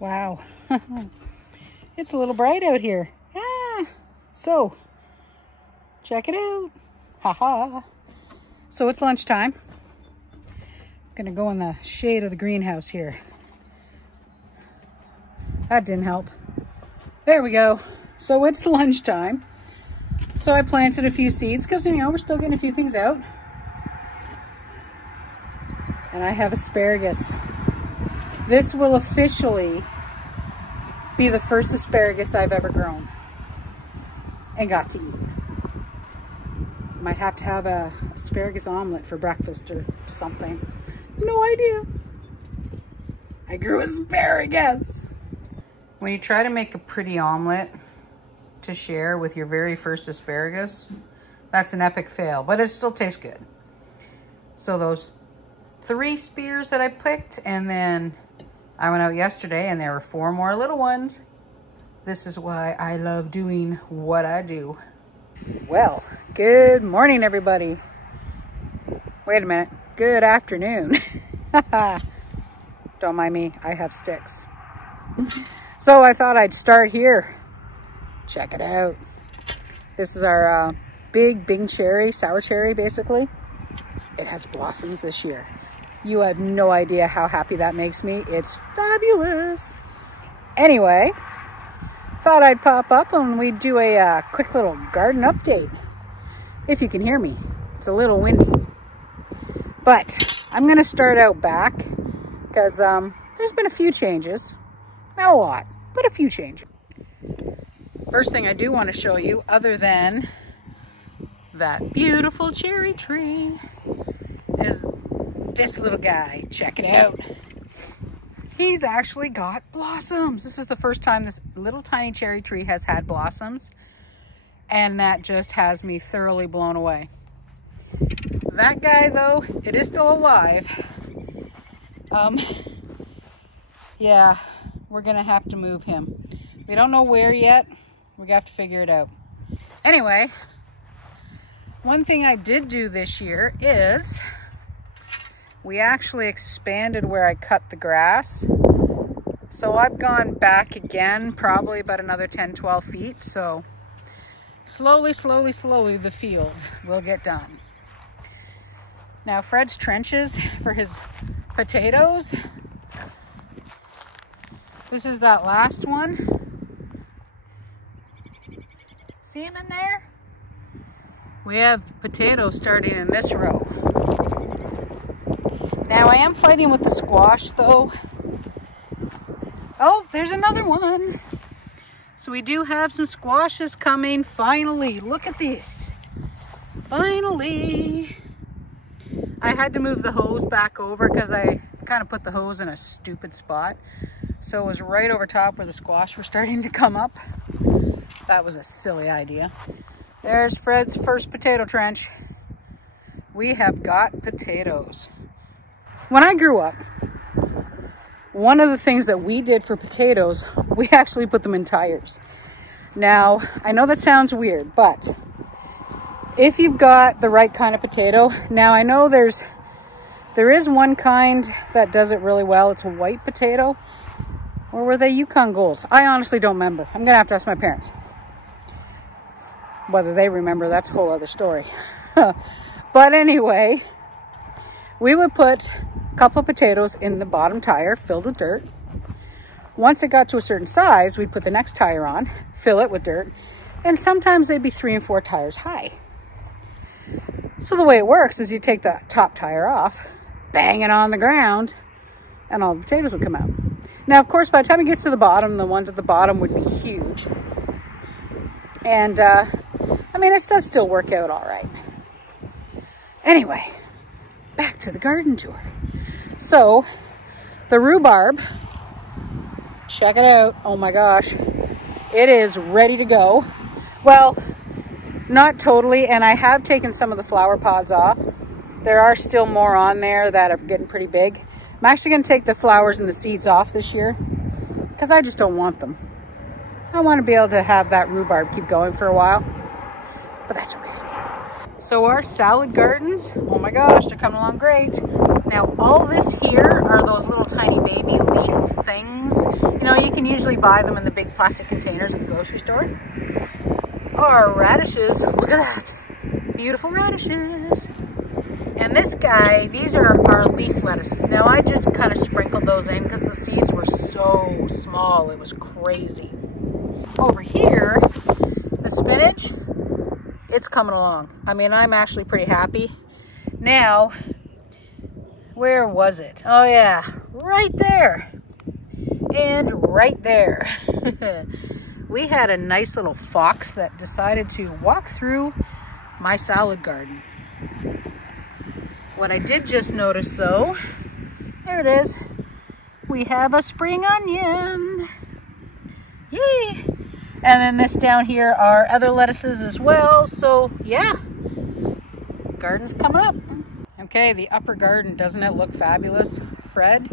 Wow. It's a little bright out here. So check it out. Haha. So it's lunchtime. I'm gonna go in the shade of the greenhouse here. That didn't help. There we go. So it's lunchtime. So I planted a few seeds because, you know, we're still getting a few things out. And I have asparagus. This will officially be the first asparagus I've ever grown and got to eat. Might have to have a asparagus omelet for breakfast or something. No idea. I grew asparagus. When you try to make a pretty omelet to share with your very first asparagus, that's an epic fail, but it still tastes good. So those 3 spears that I picked, and then I went out yesterday and there were 4 more little ones. This is why I love doing what I do. Well, good morning, everybody. Wait a minute. Good afternoon. Don't mind me. I have sticks. So I thought I'd start here. Check it out. This is our big Bing cherry, sour cherry, basically. It has blossoms this year. You have no idea how happy that makes me. It's fabulous. Anyway, thought I'd pop up and we'd do a quick little garden update. If you can hear me. It's a little windy. But I'm going to start out back because there's been a few changes. Not a lot, but a few changes. First thing I do want to show you, other than that beautiful cherry tree, is this little guy. Check it out. He's actually got blossoms. This is the first time this little tiny cherry tree has had blossoms, and that just has me thoroughly blown away. That guy, though, it is still alive. Yeah, we're gonna have to move him. We don't know where yet. We have to figure it out. Anyway, one thing I did do this year is we actually expanded where I cut the grass. So I've gone back again, probably about another 10, 12 feet. So slowly, slowly, slowly, the field will get done. Now Fred's trenches for his potatoes. This is that last one. See him in there? We have potatoes starting in this row. Now I am fighting with the squash though. Oh, there's another one. So we do have some squashes coming finally. Look at this. Finally. I had to move the hose back over because I kind of put the hose in a stupid spot. So it was right over top where the squash were starting to come up. That was a silly idea. There's Fred's first potato trench. We have got potatoes. When I grew up, one of the things that we did for potatoes, we actually put them in tires. Now, I know that sounds weird, but if you've got the right kind of potato, now I know there is one kind that does it really well. It's a white potato. Or were they Yukon Golds? I honestly don't remember. I'm gonna have to ask my parents. Whether they remember, that's a whole other story. But anyway, we would put a couple of potatoes in the bottom tire filled with dirt. Once it got to a certain size, we'd put the next tire on, fill it with dirt, and sometimes they'd be 3 and 4 tires high. So the way it works is you take the top tire off, bang it on the ground, and all the potatoes would come out. Now, of course, by the time it gets to the bottom, the ones at the bottom would be huge. And, I mean, it does still work out all right. Anyway, back to the garden tour. So, the rhubarb, check it out. Oh my gosh, it is ready to go. Well, not totally, and I have taken some of the flower pods off. There are still more on there that are getting pretty big. I'm actually going to take the flowers and the seeds off this year because I just don't want them. I want to be able to have that rhubarb keep going for a while, but that's okay. So our salad gardens, oh my gosh, they're coming along great. Now all this here are those little tiny baby leaf things. You know, you can usually buy them in the big plastic containers at the grocery store. Our radishes, look at that. Beautiful radishes. And this guy, these are our leaf lettuce. Now I just kind of sprinkled those in because the seeds were so small, it was crazy. Over here, the spinach, it's coming along. I mean, I'm actually pretty happy. Now, where was it? Oh yeah, right there. And right there. We had a nice little fox that decided to walk through my salad garden. What I did just notice though, there it is. We have a spring onion. Yay! And then this down here are other lettuces as well. So yeah, garden's coming up. Okay, the upper garden, doesn't it look fabulous? Fred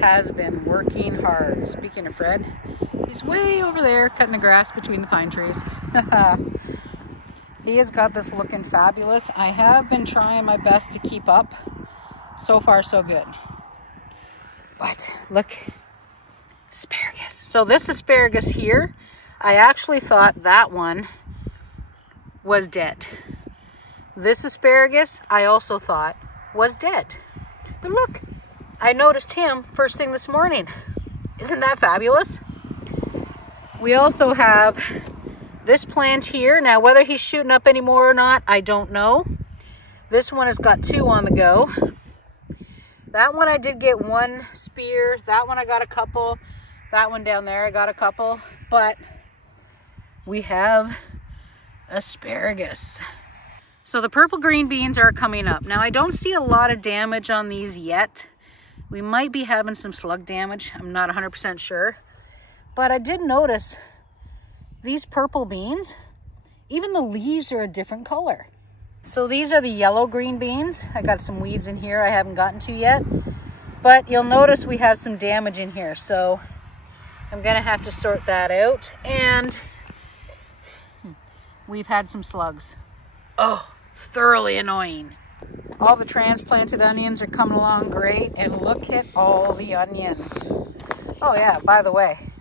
has been working hard. Speaking of Fred, he's way over there cutting the grass between the pine trees. He has got this looking fabulous. I have been trying my best to keep up. So far, so good. But look, asparagus. So this asparagus here, I actually thought that one was dead. This asparagus, I also thought was dead. But look, I noticed him first thing this morning. Isn't that fabulous? We also have this plant here. Now, whether he's shooting up anymore or not, I don't know. This one has got 2 on the go. That one I did get 1 spear. That one I got a couple. That one down there I got a couple. But we have asparagus. So the purple green beans are coming up. Now, I don't see a lot of damage on these yet. We might be having some slug damage. I'm not 100% sure. But I did notice these purple beans, even the leaves are a different color. So these are the yellow green beans. I got some weeds in here I haven't gotten to yet. But you'll notice we have some damage in here. So I'm gonna have to sort that out. And we've had some slugs. Oh, thoroughly annoying. All the transplanted onions are coming along great. And look at all the onions. Oh yeah, by the way,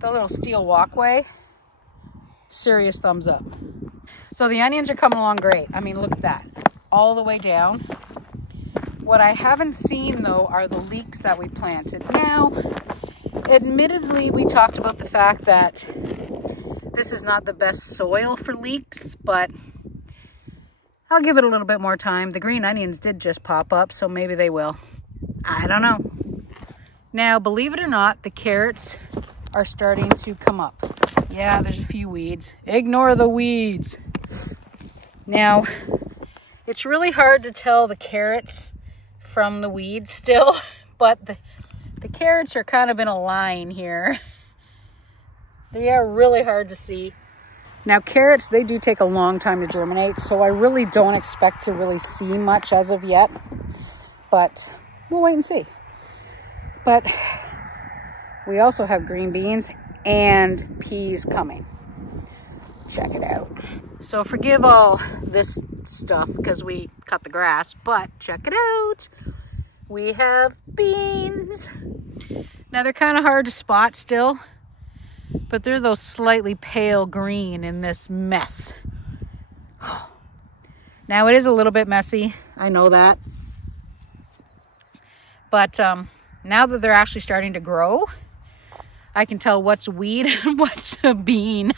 the little steel walkway, serious thumbs up. So the onions are coming along great. I mean, look at that, all the way down. What I haven't seen though are the leeks that we planted. Now, admittedly, we talked about the fact that this is not the best soil for leeks, but I'll give it a little bit more time. The green onions did just pop up, so maybe they will. I don't know. Now, believe it or not, the carrots are starting to come up. Yeah, there's a few weeds. Ignore the weeds. Now, it's really hard to tell the carrots from the weeds still, but the carrots are kind of in a line here. They are really hard to see. Now, carrots, they do take a long time to germinate, so I really don't expect to really see much as of yet, but we'll wait and see. But we also have green beans and peas coming. Check it out. So forgive all this stuff because we cut the grass, but check it out. We have beans. Now they're kind of hard to spot still, but they're those slightly pale green in this mess. Now it is a little bit messy, I know that. But now that they're actually starting to grow, I can tell what's weed and what's a bean.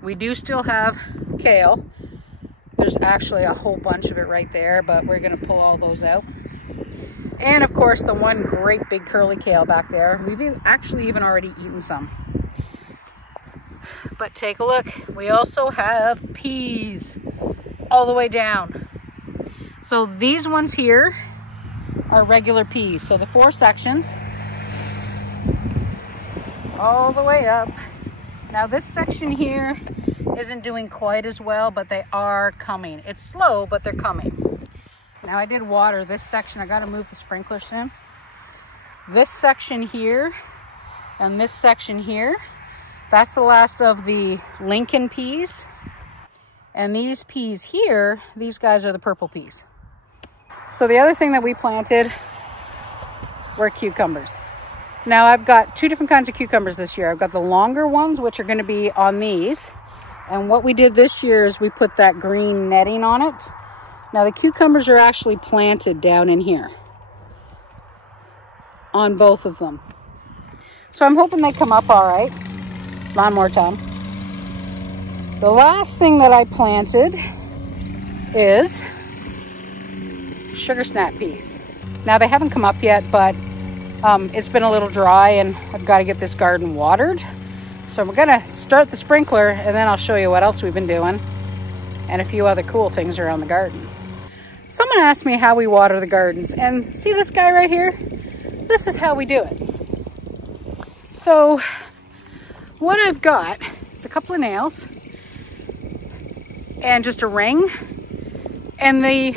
We do still have kale. There's actually a whole bunch of it right there, but we're gonna pull all those out. And of course, the one great big curly kale back there. We've actually even already eaten some. But take a look. We also have peas all the way down. So these ones here are regular peas. So the 4 sections all the way up. Now this section here isn't doing quite as well, but they are coming. It's slow, but they're coming. Now I did water this section. I got to move the sprinkler soon. This section here and this section here, that's the last of the Lincoln peas. And these peas here, these guys are the purple peas. So the other thing that we planted were cucumbers. Now I've got two different kinds of cucumbers this year. I've got the longer ones, which are going to be on these. And what we did this year is we put that green netting on it. Now the cucumbers are actually planted down in here on both of them. So I'm hoping they come up all right. One more time. The last thing that I planted is sugar snap peas. Now they haven't come up yet, but it's been a little dry and I've got to get this garden watered. So I'm gonna start the sprinkler and then I'll show you what else we've been doing and a few other cool things around the garden. Someone asked me how we water the gardens, and see this guy right here? This is how we do it. So what I've got is a couple of nails and just a ring, and the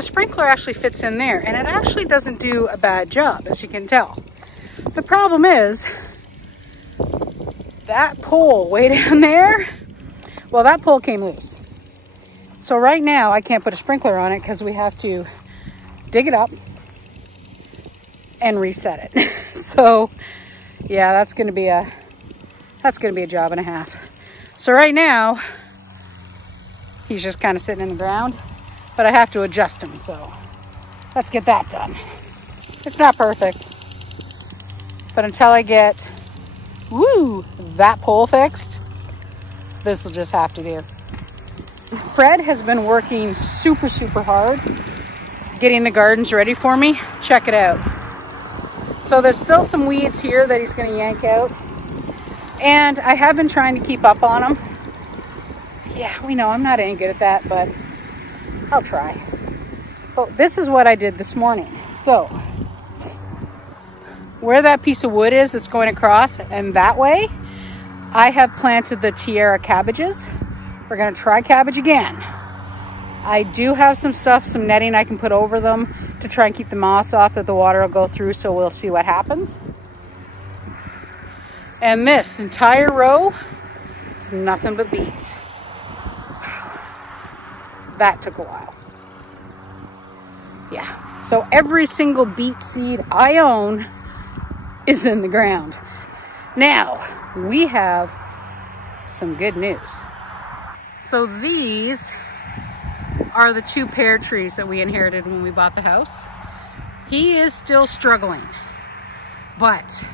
sprinkler actually fits in there, and it actually doesn't do a bad job, as you can tell. The problem is that pole way down there, well, that pole came loose. So right now I can't put a sprinkler on it because we have to dig it up and reset it. So yeah, that's gonna be a job and a half. So right now he's just kind of sitting in the ground, but I have to adjust him, so let's get that done. It's not perfect, but until I get that pole fixed, this will just have to do. Fred has been working super hard getting the gardens ready for me. Check it out. So there's still some weeds here that he's going to yank out, and I have been trying to keep up on them. Yeah, we know I'm not any good at that, but I'll try. Oh, this is what I did this morning. So where that piece of wood is that's going across and that way, I have planted the Tierra cabbages. We're gonna try cabbage again. I do have some stuff, some netting I can put over them to try and keep the moss off that the water will go through, so we'll see what happens. And this entire row is nothing but beets. That took a while. Yeah, so every single beet seed I own is in the ground. Now, we have some good news. So these are the two pear trees that we inherited when we bought the house. He is still struggling, but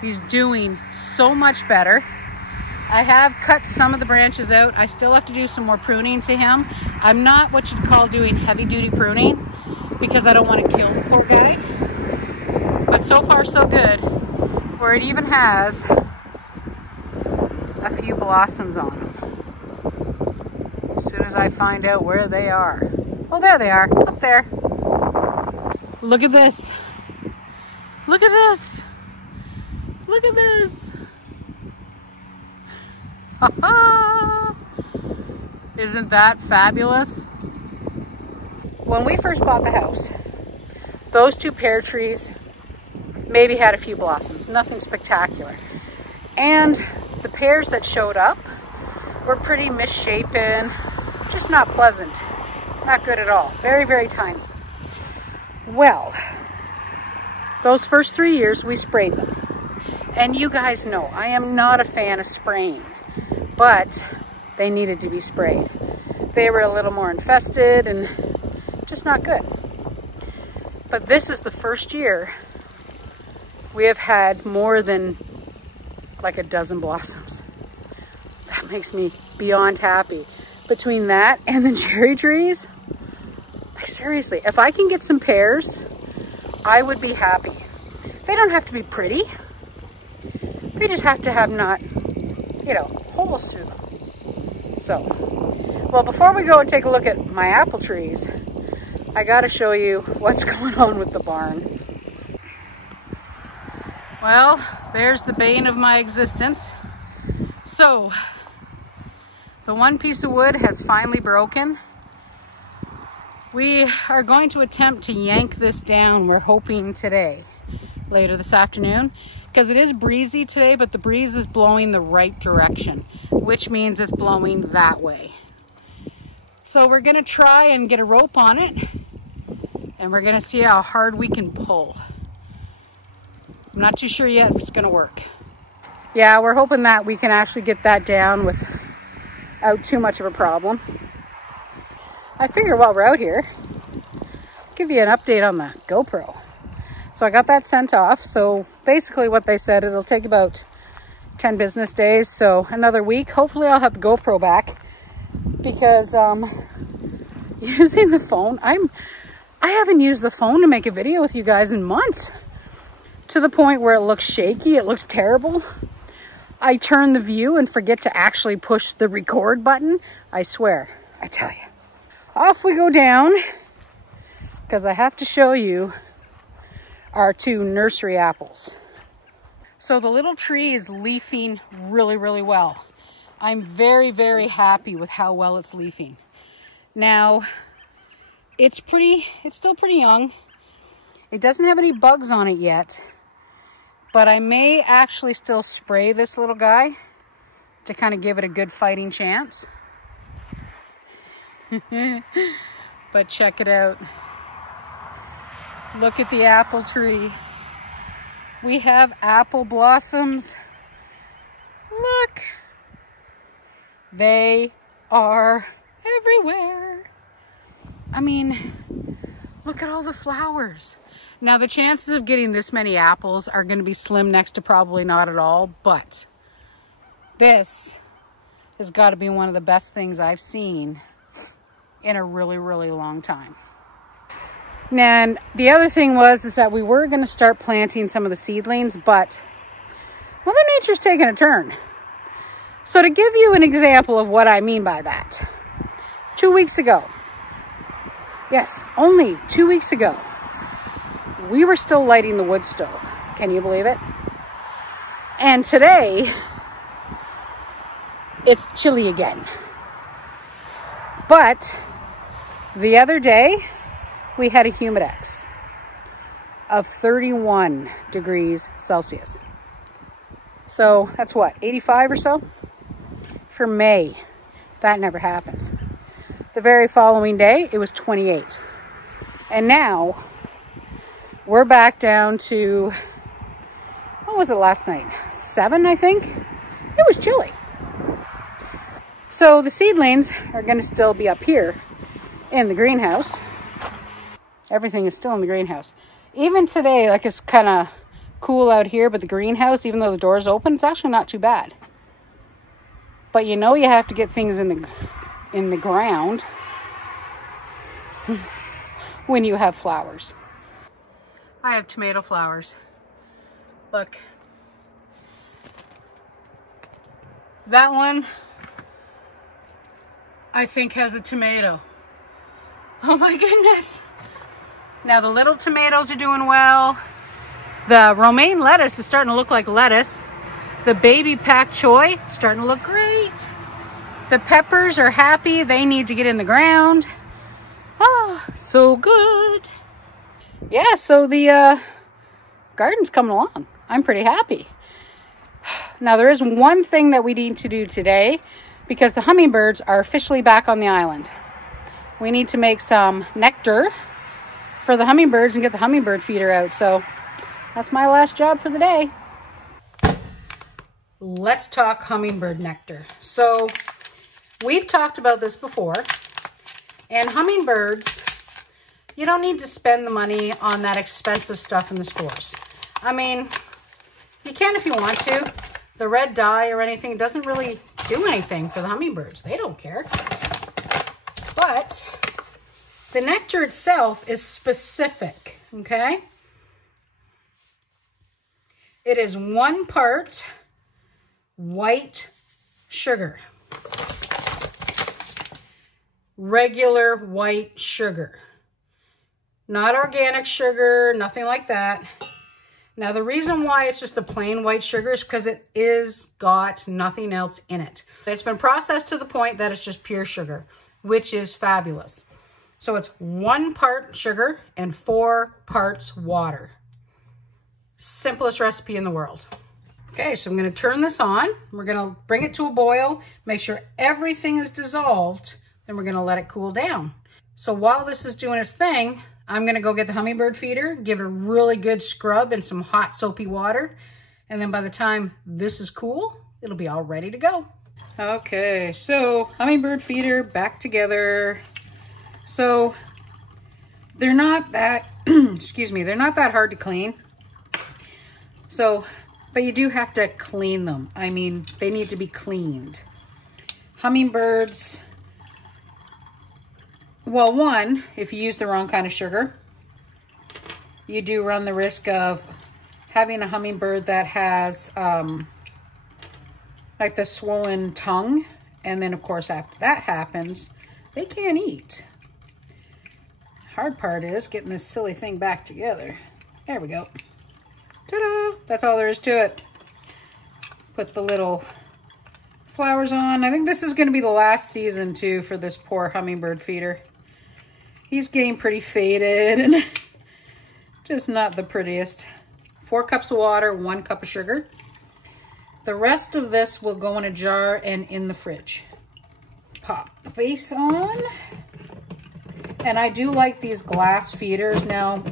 he's doing so much better. I have cut some of the branches out. I still have to do some more pruning to him. I'm not what you'd call doing heavy duty pruning because I don't want to kill the poor guy. But so far so good, where it even has a few blossoms on them. As soon as I find out where they are. Oh, there they are, up there. Look at this. Look at this. Look at this. Isn't that fabulous? When we first bought the house, those two pear trees maybe had a few blossoms, nothing spectacular. And the pears that showed up were pretty misshapen, just not pleasant, not good at all, very tiny. Well, those first 3 years we sprayed them. And you guys know, I am not a fan of spraying, but they needed to be sprayed. They were a little more infested and just not good. But this is the first year we have had more than like a dozen blossoms. That makes me beyond happy. Between that and the cherry trees, like seriously, if I can get some pears, I would be happy. They don't have to be pretty. They just have to have not, you know, holes through them. So, well, before we go and take a look at my apple trees, I gotta show you what's going on with the barn. Well, there's the bane of my existence. So, the one piece of wood has finally broken. We are going to attempt to yank this down. We're hoping today, later this afternoon, because it is breezy today, but the breeze is blowing the right direction, which means it's blowing that way. So we're gonna try and get a rope on it, and we're gonna see how hard we can pull. I'm not too sure yet if it's gonna work. Yeah, we're hoping that we can actually get that down without too much of a problem. I figure while we're out here, I'll give you an update on the GoPro. So I got that sent off. So basically what they said, it'll take about 10 business days. So another week, hopefully I'll have the GoPro back, because using the phone, I haven't used the phone to make a video with you guys in months, to the point where it looks shaky. It looks terrible. I turn the view and forget to actually push the record button. I swear, I tell you. Off we go down, because I have to show you our 2 nursery apples. So the little tree is leafing really, really well. I'm very, very happy with how well it's leafing. Now, it's still pretty young. It doesn't have any bugs on it yet, but I may actually still spray this little guy to kind of give it a good fighting chance. But check it out. Look at the apple tree. We have apple blossoms. Look. They are everywhere. I mean, look at all the flowers. Now, the chances of getting this many apples are going to be slim next to probably not at all, but this has got to be one of the best things I've seen in a really, really long time. And the other thing is that we were going to start planting some of the seedlings, but Mother Nature's taking a turn. So to give you an example of what I mean by that, 2 weeks ago, yes, only 2 weeks ago, we were still lighting the wood stove. Can you believe it? And today, it's chilly again. But the other day, we had a humidex of 31 degrees Celsius. So that's what, 85 or so? For May, that never happens. The very following day, it was 28. And now, we're back down to, what was it last night? 7, I think? It was chilly. So the seedlings are going to still be up here in the greenhouse. Everything is still in the greenhouse. Even today, like, it's kind of cool out here, but the greenhouse, even though the door's open, it's actually not too bad. But you know you have to get things in the ground when you have flowers. I have tomato flowers. Look. That one, I think, has a tomato. Oh my goodness. Now the little tomatoes are doing well. The romaine lettuce is starting to look like lettuce. The baby pak choi starting to look great. The peppers are happy. They need to get in the ground. Oh, so good. Yeah, so the garden's coming along. I'm pretty happy. Now there is one thing that we need to do today, because the hummingbirds are officially back on the island. We need to make some nectar for the hummingbirds and get the hummingbird feeder out. So that's my last job for the day. Let's talk hummingbird nectar. So we've talked about this before, and hummingbirds, you don't need to spend the money on that expensive stuff in the stores. I mean, you can if you want to. The red dye or anything doesn't really do anything for the hummingbirds. They don't care. But the nectar itself is specific, okay? It is 1 part white sugar. Regular white sugar. Not organic sugar, nothing like that. Now, the reason why it's just the plain white sugar is because it is got nothing else in it. It's been processed to the point that it's just pure sugar, which is fabulous. So it's 1 part sugar and 4 parts water. Simplest recipe in the world. Okay, so I'm going to turn this on. We're going to bring it to a boil, make sure everything is dissolved, then we're going to let it cool down. So while this is doing its thing, I'm gonna go get the hummingbird feeder, give it a really good scrub in some hot soapy water. And then by the time this is cool, it'll be all ready to go. Okay, so hummingbird feeder back together. So they're not that, excuse me, they're not that hard to clean. So, but you do have to clean them. I mean, they need to be cleaned. Hummingbirds, well, one, if you use the wrong kind of sugar, you do run the risk of having a hummingbird that has like the swollen tongue. And then of course, after that happens, they can't eat. Hard part is getting this silly thing back together. There we go. Ta-da! That's all there is to it. Put the little flowers on. I think this is going to be the last season too for this poor hummingbird feeder. He's getting pretty faded and just not the prettiest. 4 cups of water, 1 cup of sugar. The rest of this will go in a jar and in the fridge. Pop the base on. And I do like these glass feeders. Now,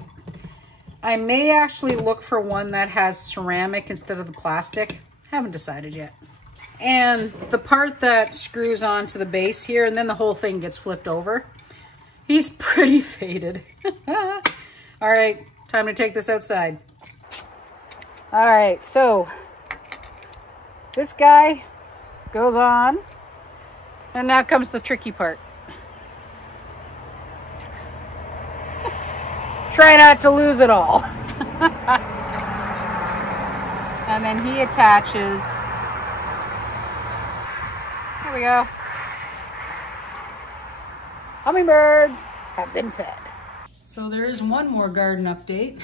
I may actually look for one that has ceramic instead of the plastic. Haven't decided yet. And the part that screws onto the base here, and then the whole thing gets flipped over. He's pretty faded. All right, time to take this outside. All right, so this guy goes on, and now comes the tricky part. Try not to lose it all. And then he attaches. Here we go. Hummingbirds have been fed. So there is one more garden update.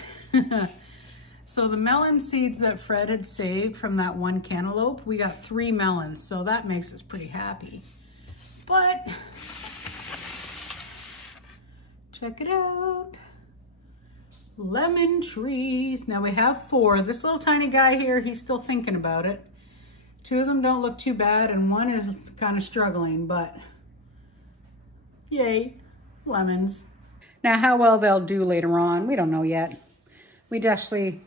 So the melon seeds that Fred had saved from that one cantaloupe, we got 3 melons, so that makes us pretty happy. But check it out. Lemon trees. Now we have 4. This little tiny guy here, he's still thinking about it. 2 of them don't look too bad, and 1 is kind of struggling, but yay, lemons. Now how well they'll do later on, we don't know yet. We actually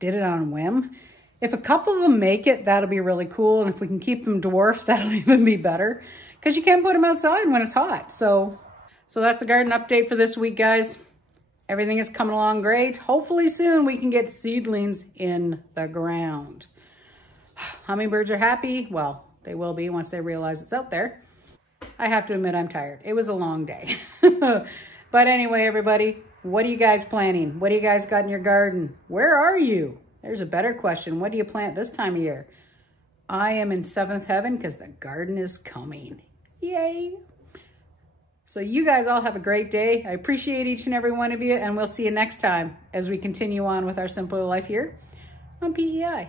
did it on a whim. If a couple of them make it, that'll be really cool. And if we can keep them dwarfed, that'll even be better. Because you can't put them outside when it's hot. So that's the garden update for this week, guys. Everything is coming along great. Hopefully soon we can get seedlings in the ground. Hummingbirds are happy. Well, they will be once they realize it's out there. I have to admit I'm tired. It was a long day. But anyway, everybody, what are you guys planting? What do you guys got in your garden? Where are you? There's a better question. What do you plant this time of year? I am in 7th heaven because the garden is coming. Yay. So you guys all have a great day. I appreciate each and every one of you, and we'll see you next time as we continue on with our simpler life here on PEI.